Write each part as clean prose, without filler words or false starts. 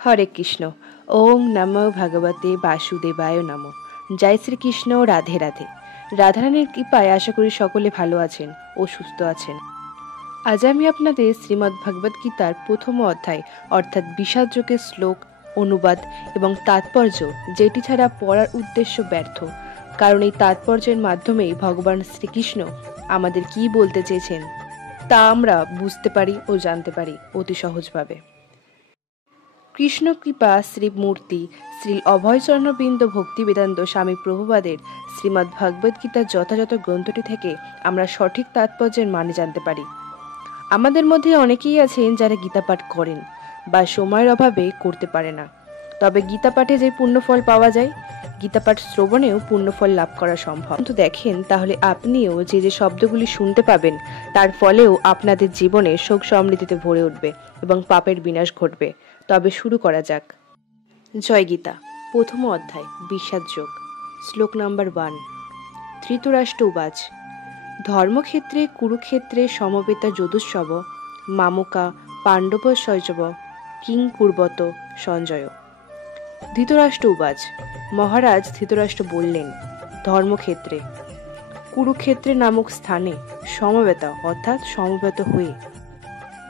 হরে কৃষ্ণ। ওম নমো ভগবতে বাসুদেবায় নমো। জয় শ্রীকৃষ্ণ। রাধে রাধে। রাধারানীর কৃপায় আশা করি সকলে ভালো আছেন ও সুস্থ আছেন। আজ আমি আপনাদের শ্রীমদ্ ভগবদ গীতার প্রথম অধ্যায় অর্থাৎ বিষাদ যোগের শ্লোক, অনুবাদ এবং তাৎপর্য, যেটি ছাড়া পড়ার উদ্দেশ্য ব্যর্থ, কারণ এই তাৎপর্যের মাধ্যমেই ভগবান শ্রীকৃষ্ণ আমাদের কি বলতে চেয়েছেন তা আমরা বুঝতে পারি ও জানতে পারি অতি সহজভাবে। কৃষ্ণ কৃপা শ্রীমূর্তি শ্রী অভয়চরণবৃন্দ ভক্তি বেদান্ত স্বামী প্রভুপাদের শ্রীমদ্ ভগবদ গীতার যথাযথ গ্রন্থটি থেকে আমরা সঠিক তাৎপর্যের মানে জানতে পারি। আমাদের মধ্যে অনেকেই আছেন যারা গীতা পাঠ করেন বা সময়ের অভাবে করতে পারে না, তবে গীতা পাঠে যে পুণ্যফল পাওয়া যায়, গীতা পাঠ শ্রবণেও পুণ্যফল লাভ করা সম্ভব। কিন্তু দেখেন, তাহলে আপনিও যে যে শব্দগুলি শুনতে পাবেন তার ফলেও আপনাদের জীবনে সুখ সমৃদ্ধিতে ভরে উঠবে এবং পাপের বিনাশ ঘটবে। তবে শুরু করা যাক। জয় গীতা। প্রথম অধ্যায় বিষাদ যোগ। শ্লোক নাম্বার 1। ধৃতরাষ্ট্র উবাচ ধর্মক্ষেত্রে কুরুক্ষেত্রে সমবেতা যদুৎসব মামকা পাণ্ডব শৈজব কিং কুর্বত সঞ্জয়। ধৃতরাষ্ট্র উবাচ, মহারাজ ধৃতরাষ্ট্র বললেন, ধর্মক্ষেত্রে কুরুক্ষেত্রে নামক স্থানে সমবেতা অর্থাৎ সমবেত হয়ে,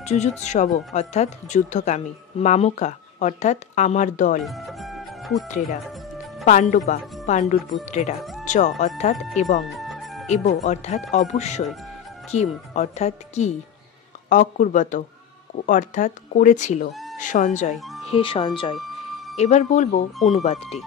যুযুৎসব অর্থাৎ যুদ্ধকামী, মামকা অর্থাৎ আমার দল, পুত্রেরা, পাণ্ডবা পাণ্ডুর পুত্রেরা, চ অর্থাৎ এবং, এব অর্থাৎ অবশ্যই, কিম অর্থাৎ কি, অকুর্বত অর্থাৎ করেছিল, সঞ্জয় হে সঞ্জয়। এবার বলবো অনুবাদটি।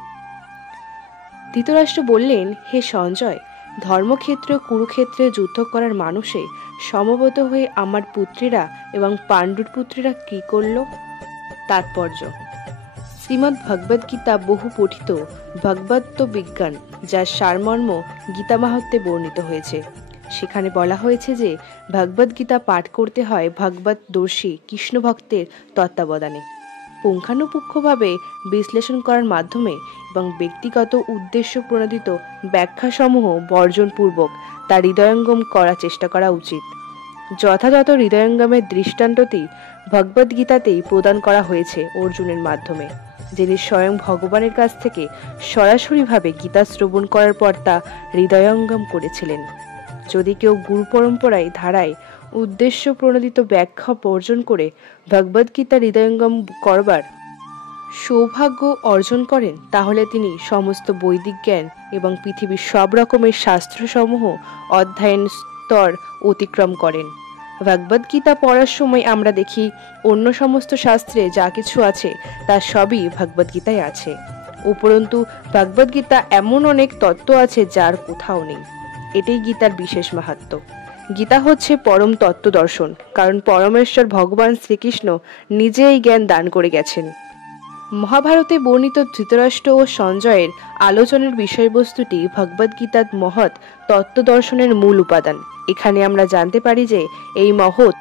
ধৃতরাষ্ট্র বললেন, হে সঞ্জয়, ধর্মক্ষেত্র কুরুক্ষেত্রে যুদ্ধ করার মানুষে সমবেত হয়ে আমার পুত্রেরা এবং পাণ্ডুর পুত্রেরা কি করল? তাৎপর্য: শ্রীমদ্ ভগবদ গীতা বহু পঠিত ভগবদ্ বিজ্ঞান, যার সারমর্ম গীতা মাহাত্ম্যে বর্ণিত হয়েছে। সেখানে বলা হয়েছে যে ভগবদ গীতা পাঠ করতে হয় ভগবদ্দর্শী কৃষ্ণ ভক্তের তত্ত্বাবধানে, পুঙ্খানুপুঙ্খভাবে বিশ্লেষণ করার মাধ্যমে এবং ব্যক্তিগত উদ্দেশ্য প্রণোদিত ব্যাখ্যাসমূহ বর্জনপূর্বক তা হৃদয়ঙ্গম করার চেষ্টা করা উচিত। যথাযথ হৃদয়ঙ্গমের দৃষ্টান্তটি ভগবদ্গীতাতেই প্রদান করা হয়েছে অর্জুনের মাধ্যমে, যিনি স্বয়ং ভগবানের কাছ থেকে সরাসরিভাবে গীতা শ্রবণ করার পর তা হৃদয়ঙ্গম করেছিলেন। যদি কেউ গুরু পরম্পরায় ধারায় উদ্দেশ্য প্রণোদিত ব্যাখ্যা বর্জন করে ভগবদ্গীতা হৃদয়ঙ্গম করবার সৌভাগ্য অর্জন করেন, তাহলে তিনি সমস্ত বৈদিক জ্ঞান এবং পৃথিবীর সব রকমের শাস্ত্রসমূহ অধ্যয়ন স্তর অতিক্রম করেন। ভগবদ্গীতা পড়ার সময় আমরা দেখি অন্য সমস্ত শাস্ত্রে যা কিছু আছে তা সবই ভগবদ্গীতায় আছে। উপরন্তু ভগবদ্গীতা এমন অনেক তত্ত্ব আছে যার কোথাও নেই। এটাই গীতার বিশেষ মাহাত্ম্য। গীতা হচ্ছে পরম তত্ত্ব দর্শন, কারণ পরমেশ্বর ভগবান শ্রীকৃষ্ণ নিজে এই জ্ঞান দান করে গেছেন। মহাভারতে বর্ণিত ধৃতরাষ্ট্র ও সঞ্জয়ের আলোচনার বিষয়বস্তুটি ভগবদ্গীতার মহৎ তত্ত্ব দর্শনের মূল উপাদান। এখানে আমরা জানতে পারি যে এই মহৎ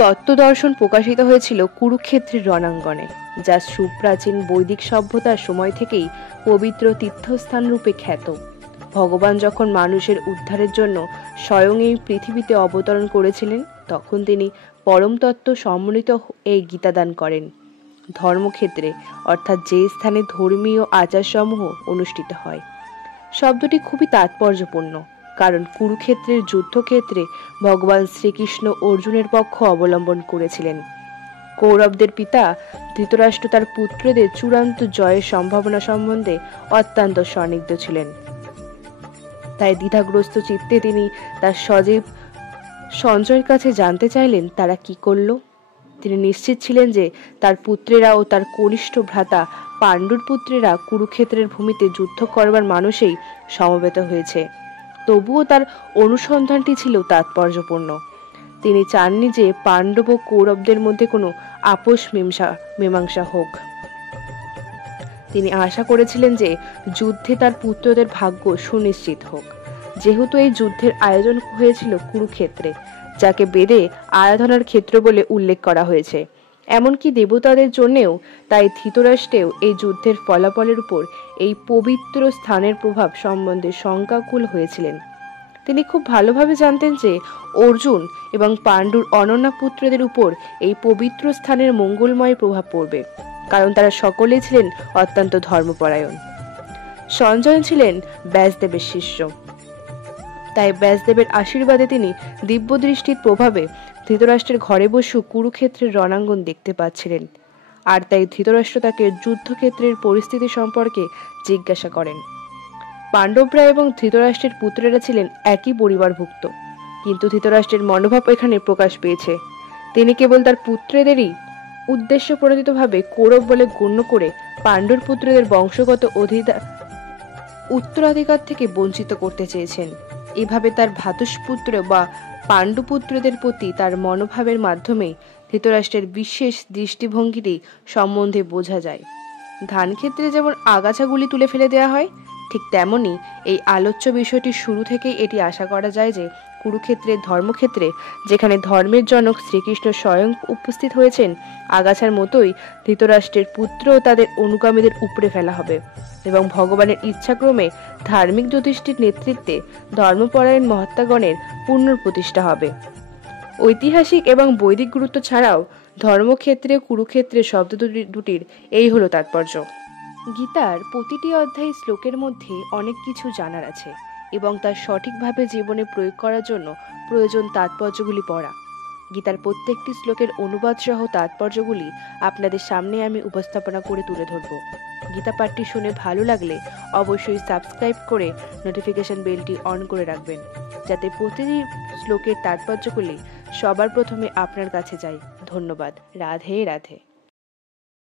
তত্ত্ব দর্শন প্রকাশিত হয়েছিল কুরুক্ষেত্রের রণাঙ্গনে, যা সুপ্রাচীন বৈদিক সভ্যতার সময় থেকেই পবিত্র তীর্থস্থান রূপে খ্যাত। ভগবান যখন মানুষের উদ্ধারের জন্য স্বয়ং এই পৃথিবীতে অবতরণ করেছিলেন, তখন তিনি পরম তত্ত্ব সম্মিলিত এই গীতাদান করেন। ধর্মক্ষেত্রে অর্থাৎ যে স্থানে ধর্মীয় আচারসমূহ অনুষ্ঠিত হয়। শব্দটি খুবই তাৎপর্যপূর্ণ, কারণ কুরুক্ষেত্রের যুদ্ধক্ষেত্রে ভগবান শ্রীকৃষ্ণ অর্জুনের পক্ষ অবলম্বন করেছিলেন। কৌরবদের পিতা ধৃতরাষ্ট্র তার পুত্রদের চূড়ান্ত জয়ের সম্ভাবনা সম্বন্ধে অত্যন্ত সন্দিগ্ধ ছিলেন। তাই দ্বিধাগ্রস্ত চিত্তে তিনি তার সজীব সঞ্জয়ের কাছে জানতে চাইলেন তারা কি করল। তিনি নিশ্চিত ছিলেন যে তার পুত্রেরা ও তার কনিষ্ঠ ভ্রাতা পাণ্ডুর পুত্রেরা কুরুক্ষেত্রের ভূমিতে যুদ্ধ করবার মানুষেই সমবেত হয়েছে। তবুও তার অনুসন্ধানটি ছিল তাৎপর্যপূর্ণ। তিনি চাননি যে পাণ্ডব ও কৌরবদের মধ্যে কোনো আপোষ মীমাংসা হোক। তিনি আশা করেছিলেন যে যুদ্ধে তার পুত্রদের ভাগ্য সুনিশ্চিত হোক। যেহেতু এই যুদ্ধের আয়োজন হয়েছিল কুরুক্ষেত্রে, যাকে বেদে আরাধনার ক্ষেত্র বলে উল্লেখ করা হয়েছে, এমনকি দেবতাদের জন্যেও, তাই ধৃতরাষ্ট্রেও এই যুদ্ধের ফলাফলের উপর এই পবিত্র স্থানের প্রভাব সম্বন্ধে শঙ্কাকুল হয়েছিলেন। তিনি খুব ভালোভাবে জানতেন যে অর্জুন এবং পাণ্ডুর অনন্যা পুত্রদের উপর এই পবিত্র স্থানের মঙ্গলময় প্রভাব পড়বে। কারণ তারা সকলেই ছিলেন অত্যন্ত ধর্মপরায়ণ। সঞ্জয় ছিলেন ব্যাসদেবের শিষ্য, তাই ব্যাসদেবের আশীর্বাদে তিনি দিব্য দৃষ্টির প্রভাবে ধৃতরাষ্ট্রের ঘরে বসে কুরুক্ষেত্রের রণাঙ্গন দেখতে পাচ্ছিলেন। আর তাই ধৃতরাষ্ট্র তাকে যুদ্ধক্ষেত্রের পরিস্থিতি সম্পর্কে জিজ্ঞাসা করেন। পাণ্ডবরা এবং ধৃতরাষ্ট্রের পুত্রেরা ছিলেন একই পরিবারভুক্ত, কিন্তু ধৃতরাষ্ট্রের মনোভাব এখানে প্রকাশ পেয়েছে। তিনি কেবল তার পুত্রদেরই উদ্দেশ্য প্রণোদিতভাবে কৌরব বলে গণ্য করে পাণ্ডুর পুত্রদের বংশগত উত্তরাধিকার থেকে বঞ্চিত করতে চেয়েছেন। এভাবে তার ভ্রাতুষ্পুত্র বা পাণ্ডুপুত্রদের প্রতি তার মনোভাবের মাধ্যমে ধৃতরাষ্ট্রের বিশেষ দৃষ্টিভঙ্গিটি সম্বন্ধে বোঝা যায়। ধানক্ষেত্রে যেমন আগাছাগুলি তুলে ফেলে দেওয়া হয়, ঠিক তেমনি এই আলোচ্য বিষয়টি শুরু থেকেই এটি আশা করা যায় যে কুরুক্ষেত্রের ধর্মক্ষেত্রে, যেখানে ধর্মের জনক শ্রীকৃষ্ণ স্বয়ং উপস্থিত হয়েছেন, আগাছার মতোই ধৃতরাষ্ট্রের পুত্র ও তাদের অনুগামীদের উপড়ে ফেলা হবে এবং ভগবানের ইচ্ছাক্রমে ধার্মিক যুধিষ্ঠির নেতৃত্বে ধর্মপরায়ণ মহাত্মাগণের পুনঃপ্রতিষ্ঠা হবে। ঐতিহাসিক এবং বৈদিক গুরুত্ব ছাড়াও ধর্মক্ষেত্রে কুরুক্ষেত্রে শব্দ দুটির এই হলো তাৎপর্য। গীতার প্রতিটি অধ্যায় শ্লোকের মধ্যে অনেক কিছু জানার আছে এবং তা সঠিকভাবে জীবনে প্রয়োগ করার জন্য প্রয়োজন তাৎপর্যগুলি পড়া। গীতার প্রত্যেকটি শ্লোকের অনুবাদ সহ তাৎপর্যগুলি আপনাদের সামনে আমি উপস্থাপনা করে তুলে ধরব। গীতা পাঠটি শুনে ভালো লাগলে অবশ্যই সাবস্ক্রাইব করে নোটিফিকেশন বেলটি অন করে রাখবেন, যাতে প্রতিটি শ্লোকের তাৎপর্যগুলি সবার প্রথমে আপনার কাছে যায়। ধন্যবাদ। রাধে রাধে।